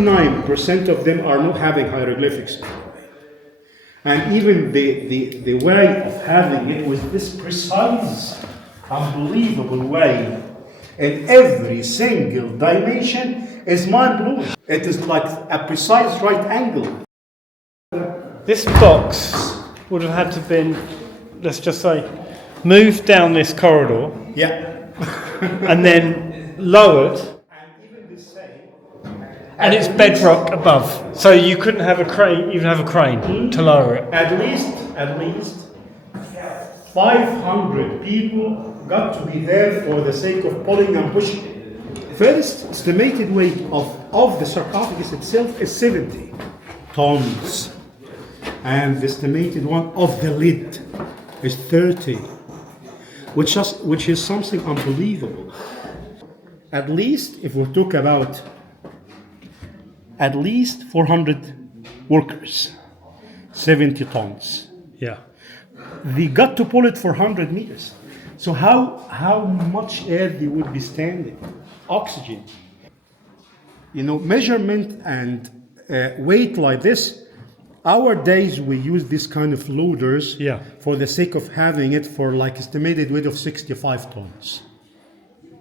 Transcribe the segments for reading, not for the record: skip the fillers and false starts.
99% of them are not having hieroglyphics. And even the way of having it was this precise, unbelievable way in every single dimension is mind-blowing. It is like a precise right angle. This box would have had to have been, let's just say, moved down this corridor. Yeah. And then lowered. And even the same. And it's bedrock above. So you couldn't have a crane, even have a crane to lower it. At least 500 people got to be there for the sake of pulling and pushing. First estimated weight of the sarcophagus itself is 70 tons. And the estimated one of the lid is 30, which is something unbelievable. At least, if we talk about at least 400 workers, 70 tons. Yeah. They got to pull it for 100 meters. So how much air they would be standing? Oxygen. You know, measurement and weight like this, our days we use this kind of loaders for the sake of having it for like estimated weight of 65 tons.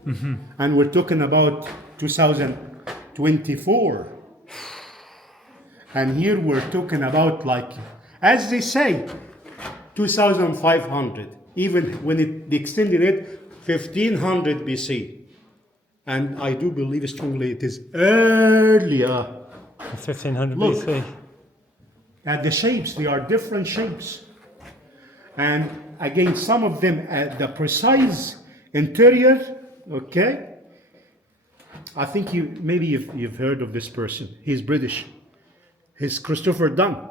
Mm-hmm. And we're talking about 2024. And here we're talking about, like, as they say, 2,500. Even when they extended it, 1500 BC. And I do believe strongly it is earlier. 1500 Look, BC. at the shapes, they are different shapes. And again, some of them at the precise interior, okay? I think maybe you've heard of this person. He's British. He's Christopher Dunn.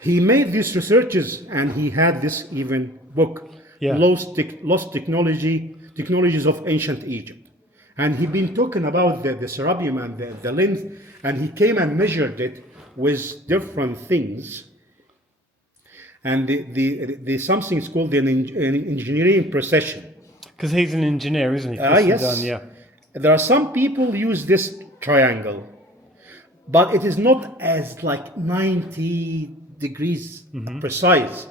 He made these researches and he had this even book, Lost Technologies of Ancient Egypt. And he'd been talking about the Serapeum and the length, and he came and measured it with different things. And the something is called an engineering precision. Because he's an engineer, isn't he? Yes. Dunn, yeah. There are some people use this triangle, but it is not as like 90 degrees precise.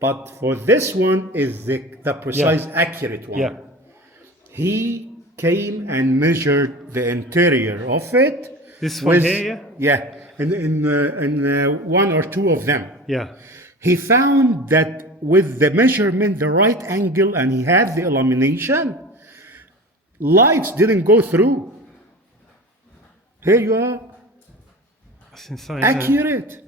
But for this one is the precise, accurate one. Yeah. He came and measured the interior of it. This one here, yeah? Yeah, in one or two of them. Yeah. He found that with the measurement, the right angle, and he had the illumination, lights didn't go through. Here you are. That's insane. Accurate.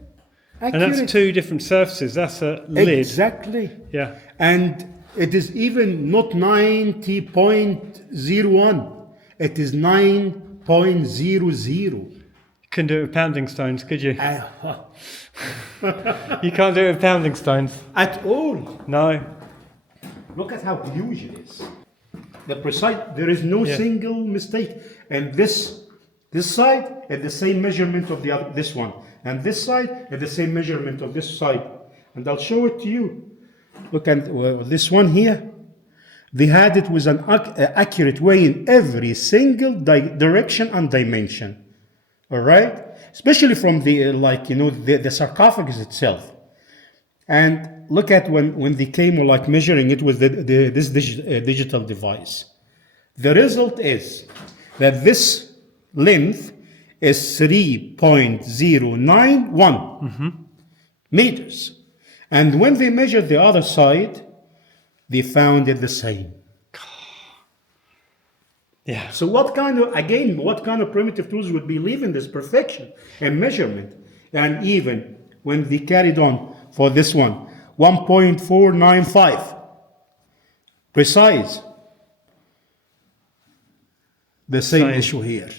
And that's two different surfaces. That's a lid. Exactly. Yeah. And it is even not 90.01. It is 9.00. Couldn't do it with pounding stones, could you? You can't do it with pounding stones. At all. No. Look at how huge it is. The precise, there is no single mistake. And this side at the same measurement of the other, this one. And this side at the same measurement of this side. And I'll show it to you. Look at this one here. They had it with an accurate way in every single direction and dimension. All right? Especially from the, the sarcophagus itself. And look at when they came like measuring it with this digital device. The result is that this length is 3.091 meters. And when they measured the other side, they found it the same. Yeah. So what kind of primitive tools would believe in this perfection and measurement? And even when they carried on for this one, 1.495 precise. The same issue here.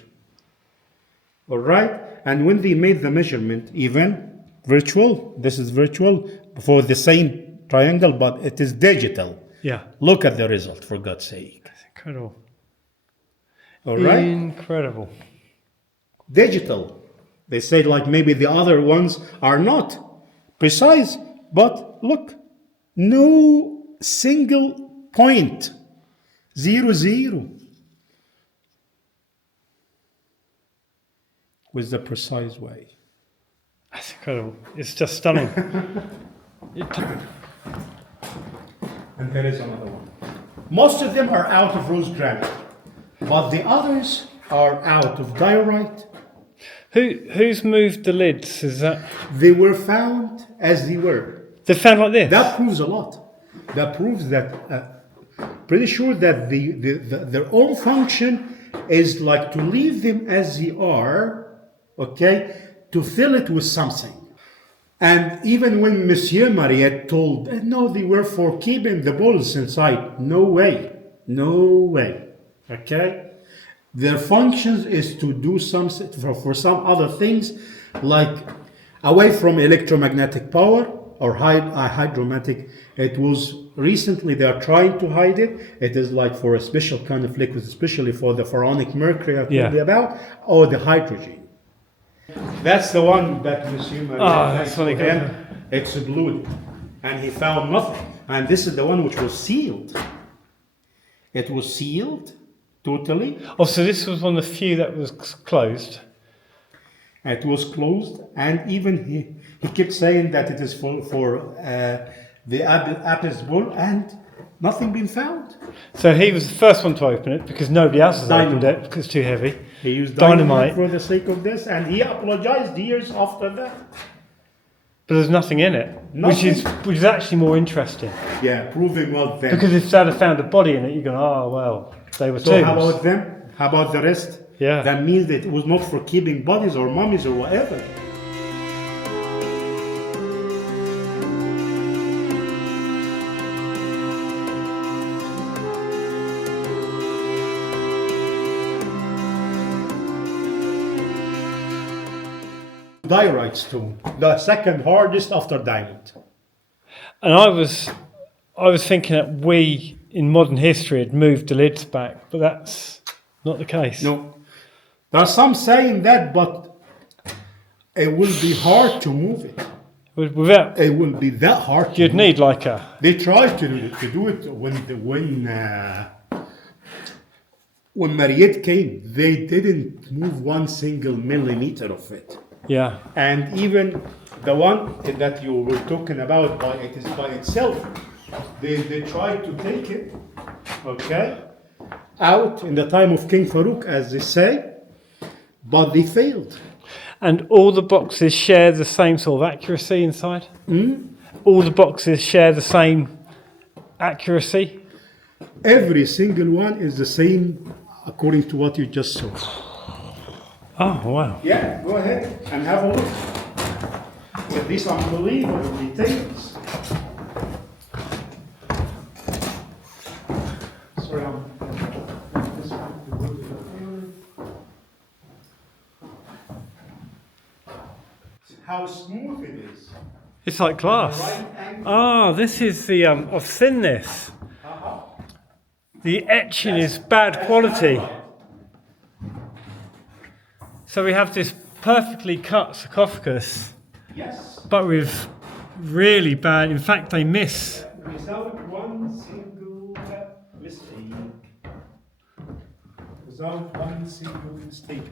All right? And when they made the measurement, even virtual, this is virtual for the same triangle, but it is digital. Yeah. Look at the result, for God's sake. That's incredible. All right? Incredible. Digital. They say like maybe the other ones are not precise, but look, no single point, 0, 0. with the precise way. That's incredible. It's just stunning. And there is another one. Most of them are out of rose granite, but the others are out of diorite. Who's moved the lids? Is that They were found as they were. they're found like this? That proves a lot. That proves that, pretty sure that their own function is like to leave them as they are, okay, to fill it with something. And even when Monsieur Mariette told, no, they were for keeping the bulls inside. No way. No way. Okay? Their functions is to do something for some other things, like away from electromagnetic power or hydromatic. It was recently they are trying to hide it. It is like for a special kind of liquid, especially for the pharaonic mercury I told you about, or the hydrogen. That's the one that Monsieur Mariette exploded, and he found nothing. And this is the one which was sealed. It was sealed totally. Oh, so this was one of the few that was closed. It was closed, and even he kept saying that it is for the Apis bull, and nothing been found. So he was the first one to open it because nobody else has opened it because it's too heavy. He used dynamite for the sake of this, and he apologized years after that. But there's nothing in it, which is actually more interesting. Yeah, proving well then. Because if they'd have found a body in it, you're going, oh well, they were So tombs. how about them? How about the rest? Yeah. That means that it was not for keeping bodies or mummies or whatever. Diorite stone, the second hardest after diamond. And I was thinking that we in modern history had moved the lids back, but that's not the case. No, there are some saying that, but it will be hard to move it. Without, It will be that hard. you'd need like a. They tried to do it when Mariette came. They didn't move one single millimeter of it. Yeah. And even the one that you were talking about, it is by itself. They tried to take it, okay, out in the time of King Farouk, as they say, but they failed. And all the boxes share the same sort of accuracy inside? All the boxes share the same accuracy? Every single one is the same according to what you just saw. Oh, wow. Yeah, go ahead and have a look at these unbelievable details. Sorry, how smooth it is. It's like glass. Ah, this is the, I've seen this. The etching is bad quality. So we have this perfectly cut sarcophagus, Yes. but with really bad, in fact they miss. Without one single mistake. Without one single mistake.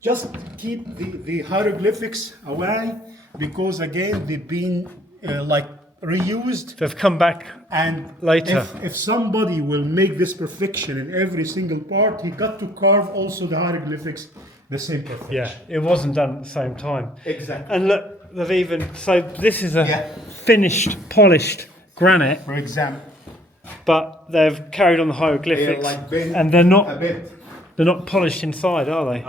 Just keep the hieroglyphics away, because again they've been reused. They've come back And later. if somebody will make this perfection in every single part, he got to carve also the hieroglyphics the same perfection. Yeah, it wasn't done at the same time. Exactly. And look, they've even, so this is a Yeah. finished, polished granite, For example, but they've carried on the hieroglyphics, bent and they're a not bit. polished inside, are they?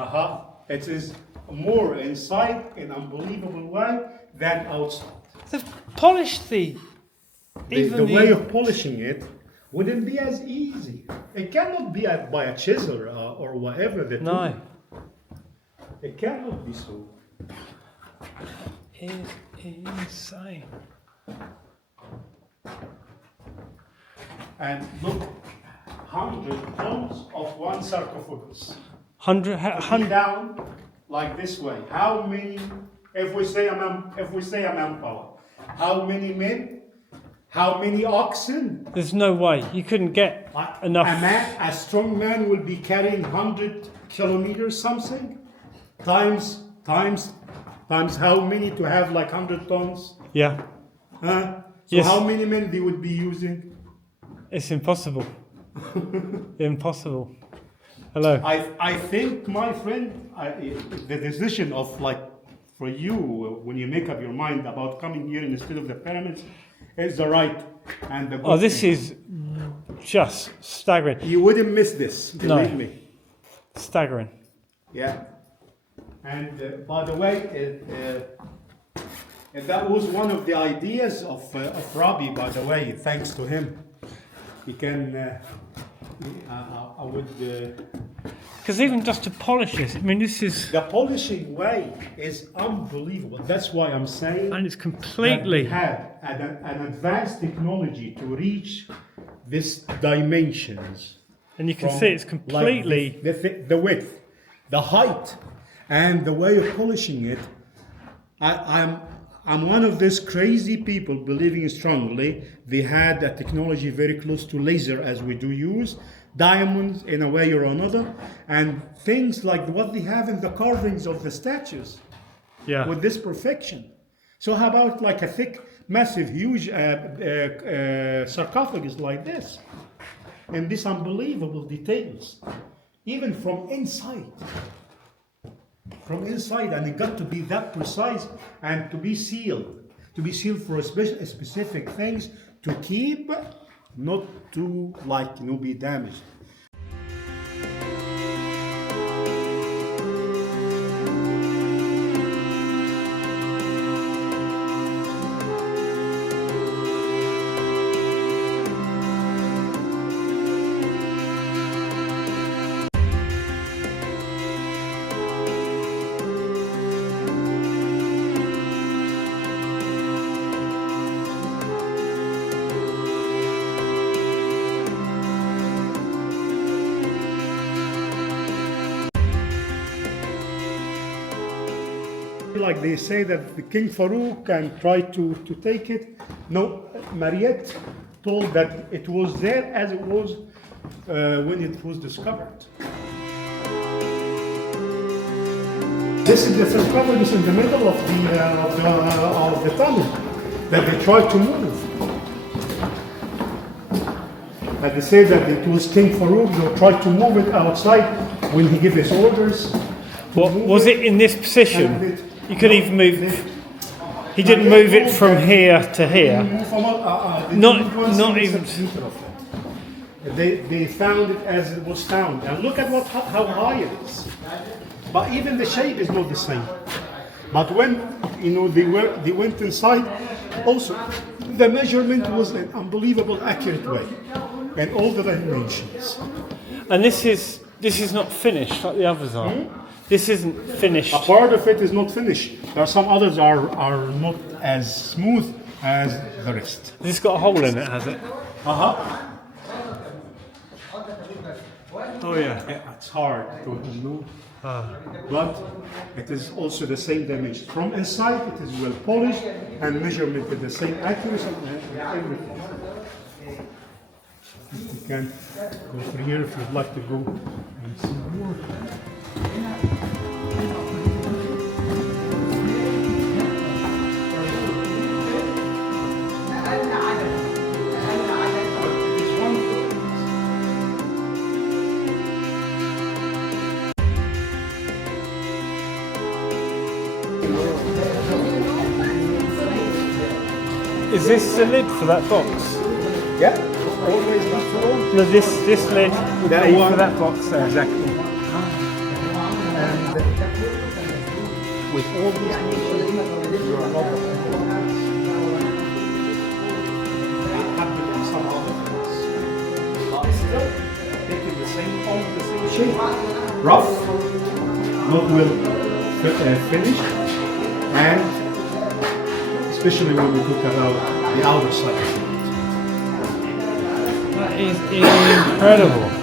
It is more inside in an unbelievable way than outside. They've polished the way of polishing it wouldn't be as easy. It cannot be by a chisel or whatever. No. It cannot be so. It is insane. And look, 100 tons of one sarcophagus. 100. Down like this way. How many? If we say a manpower, how many men? How many oxen? There's no way you couldn't get enough. A strong man will be carrying 100 kilometers something. times how many to have like 100 tons? Yeah. So Yes. how many men they would be using? It's impossible. Impossible. Hello. I think, my friend, the decision of like for you when you make up your mind about coming here instead of the pyramids is the right and the good Oh, this thing. is just staggering. You wouldn't miss this, believe No. me. Staggering. Yeah. And by the way, that was one of the ideas of Rabi, by the way, thanks to him. He can, I would... Because even just to polish this, I mean, this is... the polishing way is unbelievable. That's why I'm saying... And it's completely... that we have an advanced technology to reach these dimensions. And you can From, see it's completely... like the width, the height, and the way of polishing it. I'm one of these crazy people believing strongly they had a technology very close to laser as we do use, diamonds in a way or another, and things like what they have in the carvings of the statues Yeah. with this perfection. So how about like a thick, massive, huge sarcophagus like this? And these unbelievable details, even from inside. From inside, and it got to be that precise and to be sealed for a specific things to keep, not to be damaged. Like they say that the King Farouk and tried to take it. No, Mariette told that it was there as it was when it was discovered. This is the sarcophagus in the middle of the tunnel that they tried to move. And they say that it was King Farouk who tried to move it outside when he gave his orders. What was it in this position? And You could even move... He didn't move it from here to here. Not even... They found it as it was found, and look at how high it is. But even the shape is not the same. But when they went inside, also the measurement was an unbelievable accurate way, and all the dimensions. And this is not finished like the others are. This isn't finished. A part of it is not finished. There are some others are not as smooth as the rest. This got a hole in it, has it? Oh yeah. Yeah, it's hard to know, but it is also the same dimension. From inside, it is well polished and measurement with the same accuracy and everything. You can go through here if you'd like to go and see more. Is this the lid for that box? Yeah, always natural. No, this lid would That be one. for that box there. Exactly. And with all these features, you are not happy in some other things. But still, taking the same form, the same shape. Rough, not well finished, and especially when we talk about the outer side of it. That is incredible.